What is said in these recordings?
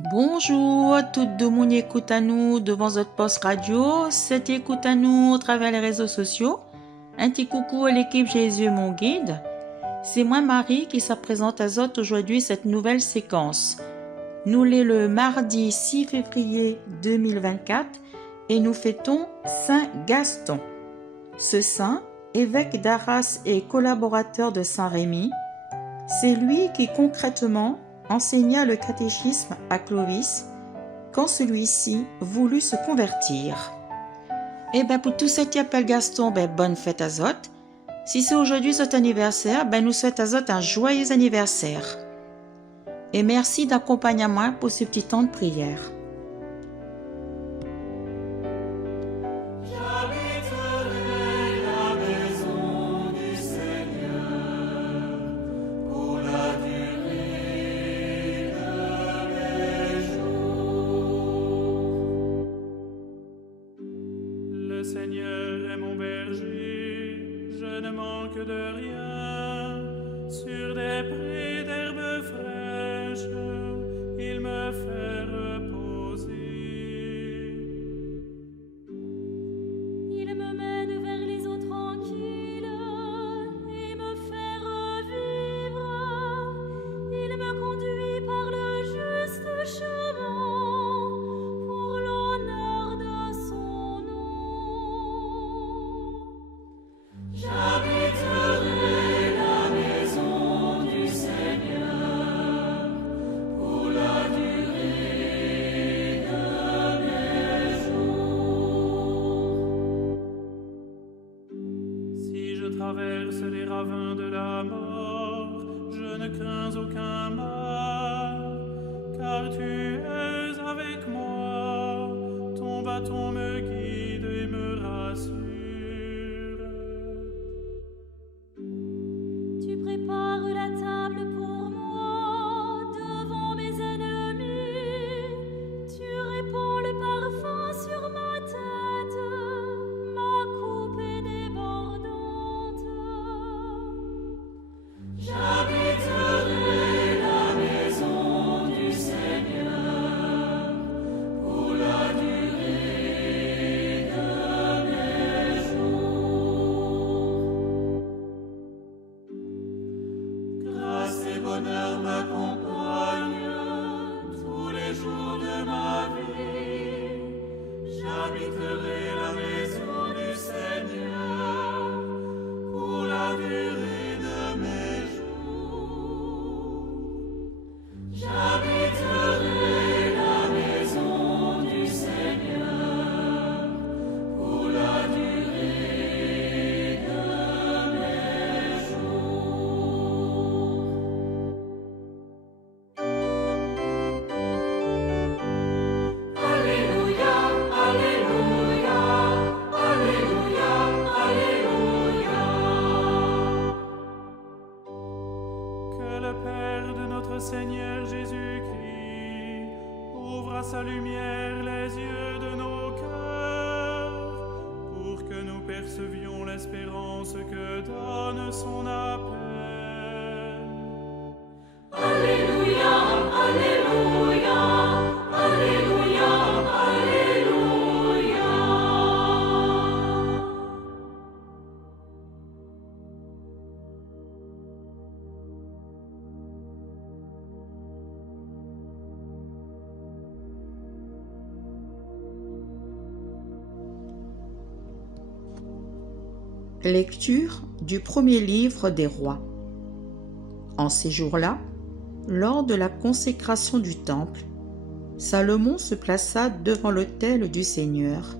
Bonjour, toutes de mon écoute à nous devant votre poste radio, cette écoute à nous au travers les réseaux sociaux. Un petit coucou à l'équipe Jésus mon guide. C'est moi Marie qui se présente à Zot aujourd'hui cette nouvelle séquence. Nous l'est le mardi 6 février 2024 et nous fêtons Saint Gaston. Ce saint, évêque d'Arras et collaborateur de Saint-Rémy, c'est lui qui concrètement enseigna le catéchisme à Clovis quand celui-ci voulut se convertir. Et pour tous ceux qui appellent Gaston, bonne fête à Zot. Si c'est aujourd'hui son anniversaire, nous souhaitons à Zot un joyeux anniversaire. Et merci d'accompagner moi pour ce petit temps de prière. Le Seigneur est mon berger, je ne manque de rien. Sur des prés d'herbes fraîches, il me fait reposer. Il me mène vers les eaux tranquilles et me fait revivre. Il me conduit par le juste chemin pour l'honneur de son nom. J'habiterai la maison du Seigneur pour la durée de mes jours. Si je traverse les ravins de la mort, je ne crains aucun mal, car tu es avec moi, ton bâton me guide et me rassure. Tu prépares la table pour moi devant mes ennemis. Tu répands le parfum sur ma tête, ma coupe est débordante. J'habiterai la maison du Seigneur pour la durée de mes jours. Grâce et bonheur m'accompagnent tous les jours de ma vie. J'habiterai la maison du Seigneur pour la durée de mes jours. J'habiterai la maison du Seigneur pour la durée de mes jours. Alléluia, Alléluia, Alléluia, Alléluia. Que le Père de notre Seigneur Jésus-Christ ouvre à sa lumière les yeux de nos cœurs, pour que nous percevions l'espérance que donne son appel. Alléluia, Alléluia, Alléluia, Alléluia. Lecture du premier livre des rois. En ces jours-là, lors de la consécration du temple, Salomon se plaça devant l'autel du Seigneur,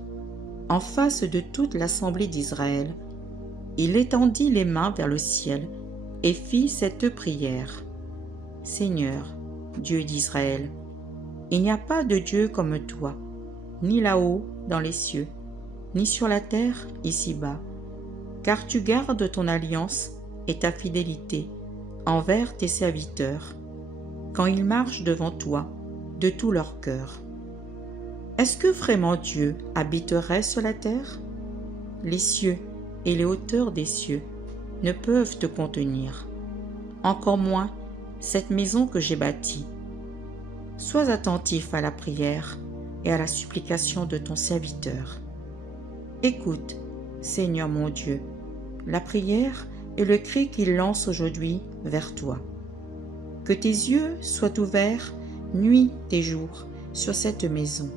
en face de toute l'assemblée d'Israël. Il étendit les mains vers le ciel et fit cette prière. Seigneur, Dieu d'Israël, il n'y a pas de Dieu comme toi, ni là-haut dans les cieux, ni sur la terre ici-bas, car tu gardes ton alliance et ta fidélité envers tes serviteurs, quand ils marchent devant toi de tout leur cœur. Est-ce que vraiment Dieu habiterait sur la terre? Les cieux et les hauteurs des cieux ne peuvent te contenir, encore moins cette maison que j'ai bâtie. sois attentif à la prière et à la supplication de ton serviteur. Écoute, Seigneur mon Dieu, la prière et le cri qu'il lance aujourd'hui vers toi. Que tes yeux soient ouverts nuit et jour sur cette maison,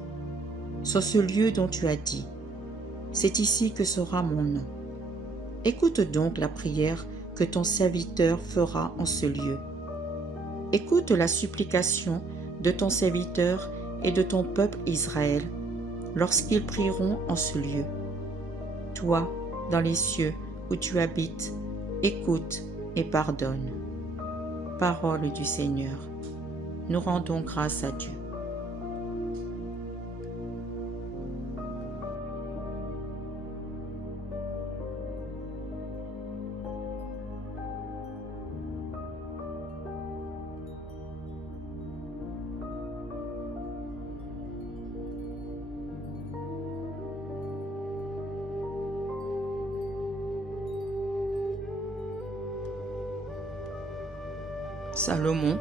sur ce lieu dont tu as dit. C'est ici que sera mon nom. Écoute donc la prière que ton serviteur fera en ce lieu. Écoute la supplication de ton serviteur et de ton peuple Israël lorsqu'ils prieront en ce lieu. Toi, dans les cieux où tu habites, écoute et pardonne. Parole du Seigneur. Nous rendons grâce à Dieu. Salomon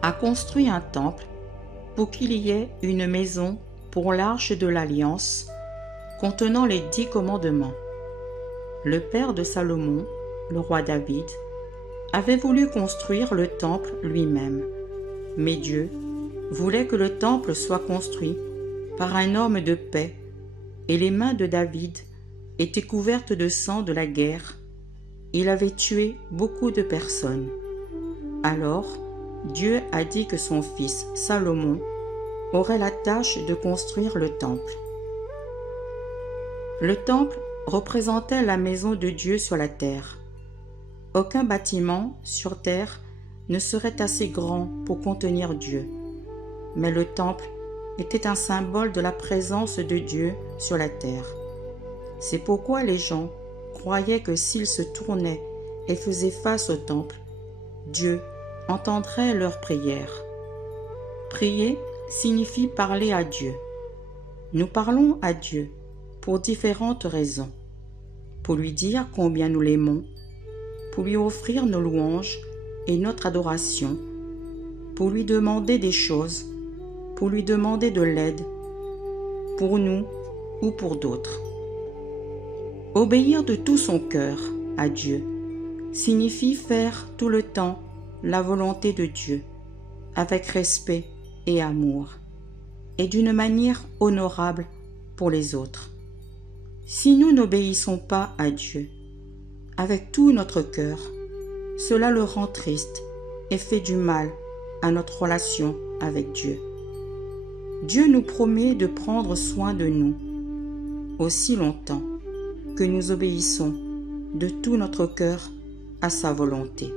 a construit un temple pour qu'il y ait une maison pour l'arche de l'Alliance contenant les 10 commandements. Le père de Salomon, le roi David, avait voulu construire le temple lui-même, mais Dieu voulait que le temple soit construit par un homme de paix, et les mains de David étaient couvertes de sang de la guerre. Il avait tué beaucoup de personnes. Alors, Dieu a dit que son fils Salomon aurait la tâche de construire le temple. Le temple représentait la maison de Dieu sur la terre. Aucun bâtiment sur terre ne serait assez grand pour contenir Dieu, mais le temple était un symbole de la présence de Dieu sur la terre. C'est pourquoi les gens croyaient que s'ils se tournaient et faisaient face au temple, Dieu entendrait leurs prières. Prier signifie parler à Dieu. Nous parlons à Dieu pour différentes raisons. Pour lui dire combien nous l'aimons, pour lui offrir nos louanges et notre adoration, pour lui demander des choses, pour lui demander de l'aide, pour nous ou pour d'autres. Obéir de tout son cœur à Dieu signifie faire tout le temps la volonté de Dieu, avec respect et amour, et d'une manière honorable pour les autres. Si nous n'obéissons pas à Dieu, avec tout notre cœur, cela le rend triste et fait du mal à notre relation avec Dieu. Dieu nous promet de prendre soin de nous aussi longtemps que nous obéissons de tout notre cœur à sa volonté.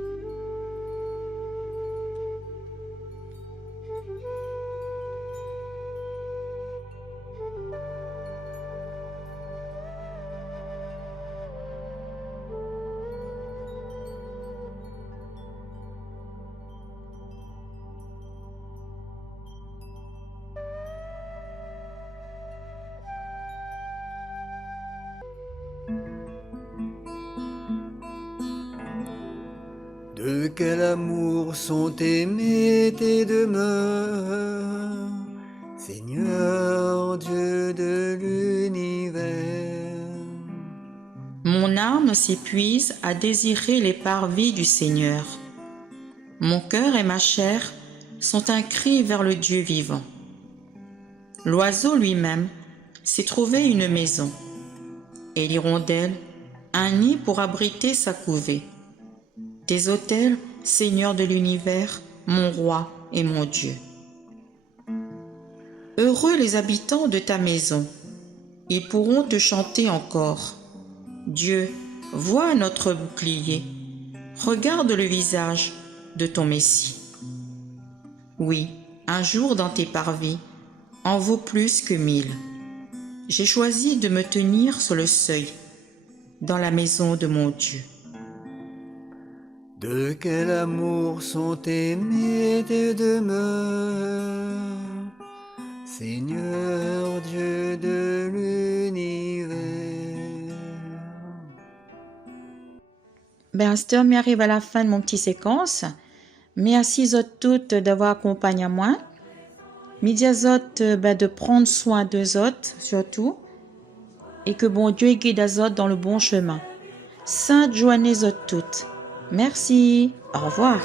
De quel amour sont aimés tes demeures, Seigneur Dieu de l'univers. Mon âme s'épuise à désirer les parvis du Seigneur. Mon cœur et ma chair sont un cri vers le Dieu vivant. L'oiseau lui-même s'est trouvé une maison, et l'hirondelle un nid pour abriter sa couvée. Tes autels, Seigneur de l'univers, mon roi et mon Dieu. Heureux les habitants de ta maison, ils pourront te chanter encore. Dieu, vois notre bouclier, regarde le visage de ton Messie. Oui, un jour dans tes parvis en vaut plus que 1000. J'ai choisi de me tenir sur le seuil, dans la maison de mon Dieu. De quel amour sont aimés tes demeures, Seigneur Dieu de l'univers. Cette mi arrive à la fin de mon petit séquence. Merci à toutes d'avoir accompagné moi. Midi azot de prendre soin d'eux autres, surtout, et que bon Dieu guide les autres dans le bon chemin. Sainte journée toutes. Merci. Au revoir.